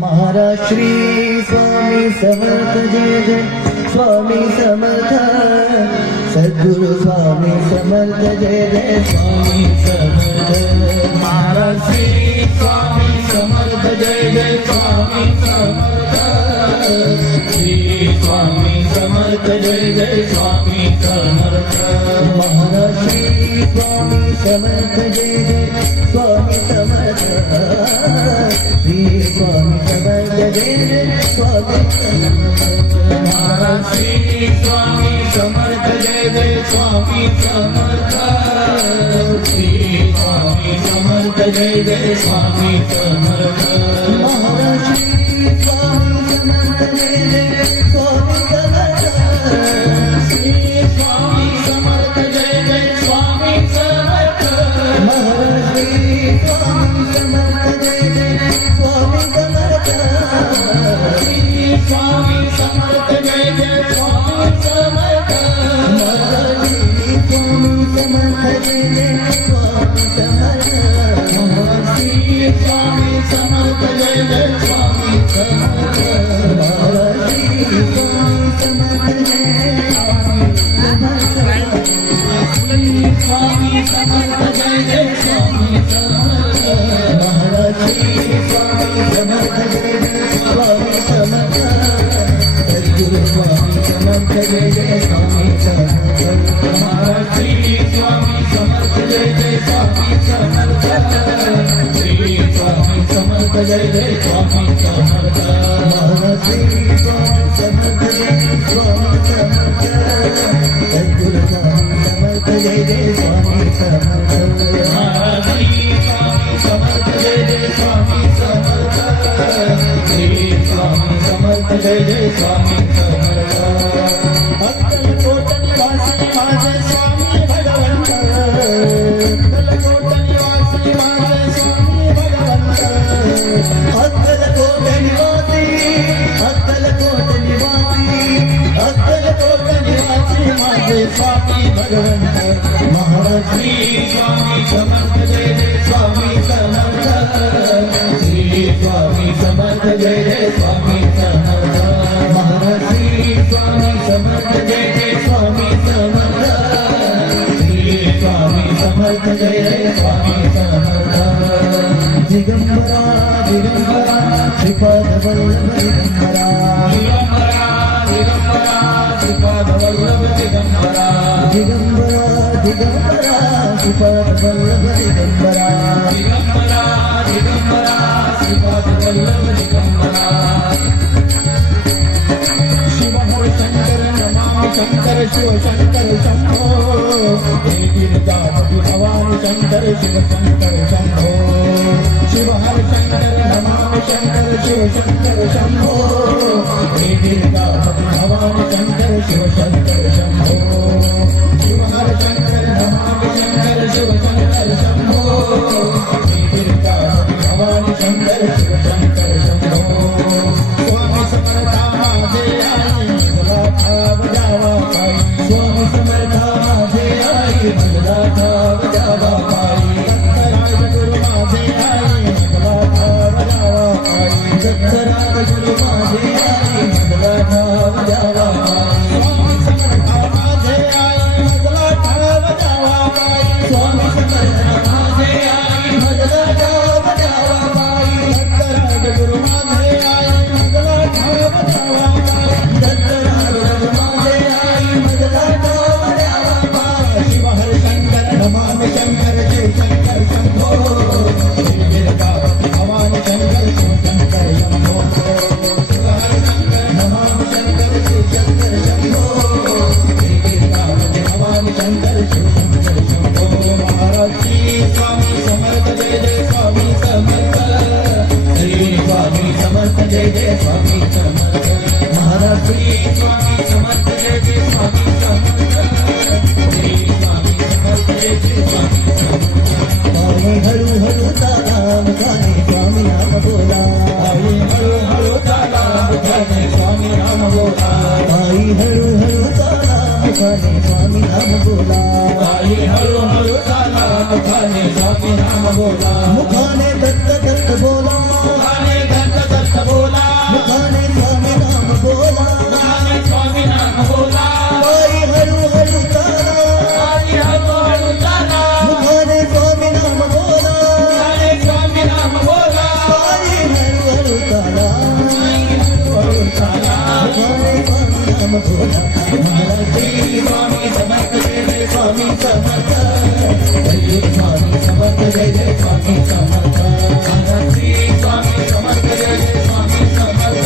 महाराज श्री स्वामी समर्थ जय जय स्वामी समर्थ सद्गुरु स्वामी समर्थ जय जय स्वामी समर्थ महाराज श्री स्वामी समर्थ जय जय स्वामी समर्थ श्री स्वामी समर्थ जय जय स्वामी समर्थ महाराज श्री स्वामी समर्थ जय जय स्वामी समर्थ श्री स्वामी समर्थ जय जय स्वामी समर्थ महाराज श्री स्वामी समर्थ जय जय स्वामी समर्थ श्री स्वामी समर्थ जय जय स्वामी समर्थ महाराज श्री स्वामी समर्थ जय जय स्वामी समर्थ श्री स्वामी समर्थ जय जय स्वामी समर्थ महाराज श्री स्वामी समर्थ जय जय स्वामी समर्थ श्री स्वामी समर्थ जय जय स्वामी समर्थ महाराज श्री स्वामी समर्थ जय जय स्वामी समर्थ श्री स्वामी समर्थ जय जय स्वामी समर्थ महाराज श्री स्वामी समर्थ जय स्वामी समर्थ जय जय स्वामी समर्थ महाराज श्री स्वामी समर्थ जय जय स्वामी समर्थ सद्गुरु स्वामी समर्थ जय जय स्वामी समर्थ महाराज श्री स्वामी समर्थ जय जय स्वामी समर्थ श्री स्वामी समर्थ जय जय स्वामी समर्थ महाराज श्री स्वामी समर्थ जय स्वामी समर्थ सद्गुरु स्वामी समर्थ जय जय स्वामी समर्थ महाराज श्री स्वामी समर्थ जय जय स्वामी समर्थ श्री स्वामी समर्थ जय जय स्वामी समर्थ अक्कलकोट निवासी माझे स्वामी भगवंत अक्कलकोट निवासी माझे स्वामी भगवंत अक्कलकोट निवासी अक्कलकोट निवासी अक्कलकोट निवासी माझे स्वामी भगवंत महाराज श्री स्वामी समर्थ जय जय स्वामी समर्थ श्री स्वामी समर्थ जय जय स्वामी समर्थ महाराज श्री स्वामी समर्थ जय जय स्वामी समर्थ श्री स्वामी समर्थ जय जय स्वामी समर्थ दिगंबरा दिगंबरा श्रीपाद वल्लभ दिगंबरा दिगंबरा दिगंबरा श्रीपाद वल्लभ दिगंबरा दिगंबरा दिगंबरा श्रीपाद वल्लभ दिगंबरा दिगंबरा दिगंबरा श्रीपाद वल्लभ दिगंबरा शिव हर शंकर नमामि शंकर शिव शंकर शंभो हे गिरिजापति भवानी शंकर शिव शंकर शंभो शिव हर शंकर नमामि शंकर शिव शंकर शंभो हे गिरिजापति भवानी शंकर शिव शंकर शंभो शिव हर शंकर नमामि शंकर शिव शंकर शंभो हे गिरिजापति भवानी शंकर शिव शंकर शंभो स्वामी समर्था माझे आई मला ठाव जावा पाई स्वामी समर्था माझे आई मला ठाव जावा पाई दत्तराज गुरु माझे आई मला ठाव जावा पाई दत्तराज गुरु माझे आई मला ठाव जावा पाई स्वामी समर्था माझे आई मला ठाव जावा पाई स्वामी समर्थ माझे आई मला ठाव जावा पाई दत्तराज गुरु माझे आई मला ठाव जावा पाई दत्तराज गुरु माझे आई मला ठाव जावा पाई शिव हर शंकर नमामि शंकर शिव शंकर शंभो गिरिजापति भवानी शंकर शिव शंकर शंभो शिव हर शंकर नमामि शंकर शिव शंकर शंभो गिरिजापति भवानी शंकर शिव शंकर शंभो महाराज श्री स्वामी समर्थ जय जय स्वामी समर्थ श्री स्वामी समर्थ जय जय स्वामी समर्थ महाराज श्री स्वामी समर्थ जय जय स्वामी समर्थ श्री स्वामी समर्थ जय जय स्वामी समर्थ आई हळू हळू नाम गाणे स्वामी नाम बोला आई हळू हळू चाला गाणे स्वामी नाम बोला आई हळू हळू नाम गाणे स्वामी नाम बोला आई हळू हळू चाला गाणे स्वामी नाम बोला मुखाने दत्त दत्त बोला मुखाने दत्त दत्त बोला राम भोला महाराष्ट्री स्वामी समर्थ जय जय स्वामी समर्थ हरी स्वामी समर्थ जय जय स्वामी समर्थ महाराष्ट्री स्वामी समर्थ जय जय स्वामी समर्थ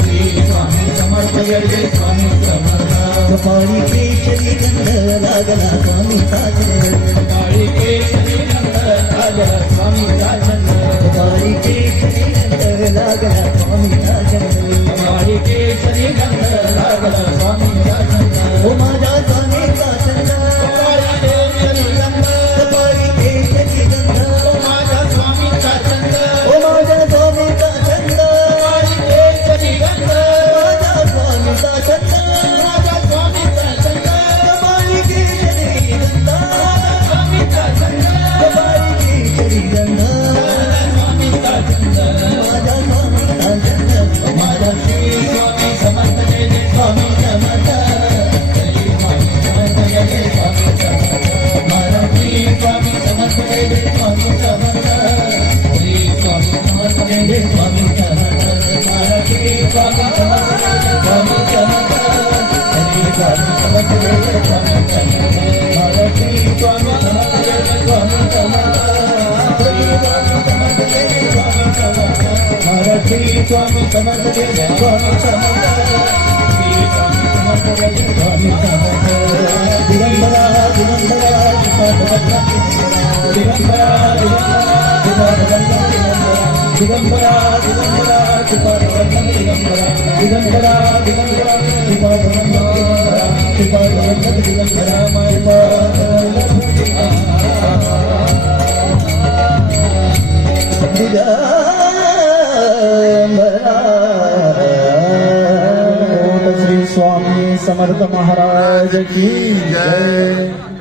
श्री स्वामी समर्थ जय जय स्वामी समर्थ कपाळी केशरी गंध लागला स्वामीचा चरण काळी केशरी गंध लागला स्वामीचा चंद्र कपाळी केशरी गंध लागला स्वामीचा चरण काळी केशरी गंध लागला स्वामीचा चंद्र ओ माझ्या स्वामीचा चरण काळी केशरी गंध कपाळी केशरी गंध माझ्या स्वामीचा चंद्र ओ माझ्या स्वामीचा चंद काळी केशरी गंध माझ्या स्वामीचा चंद माझ्या स्वामीचा चंद्र कपाळी केशरी गंध स्वामीचा चंद्र कपाळी केशरी गंध स्वामीचा चंद्र माझ्या स्वामीचा चंद माझ्या श्री स्वामी समर्थ जय जय स्वामी समर्थ श्री स्वामी समर्थ जय जय स्वामी समर्थ माझ्या श्री स्वामी समर्थ जय जय स्वामी समर्थ श्री स्वामी समर्थ जय जय स्वामी समर्थ श्री स्वामी समर्थ जय जय स्वामी समर्थ श्री स्वामी समर्थ जय जय स्वामी समर्थ श्री स्वामी समर्थ जय जय स्वामी समर्थ श्री स्वामी समर्थ जय जय स्वामी समर्थ श्री स्वामी समर्थ जय जय स्वामी समर्थ श्री स्वामी समर्थ जय जय स्वामी समर्थ दिगंबरा दिगंबरा दिगंबरा दिगंबरा दिगंबरा दिगंबरा दिगंबरा दिगंबरा दिगंबरा दिगंबरा माय श्री स्वामी समर्थ महाराज की जय.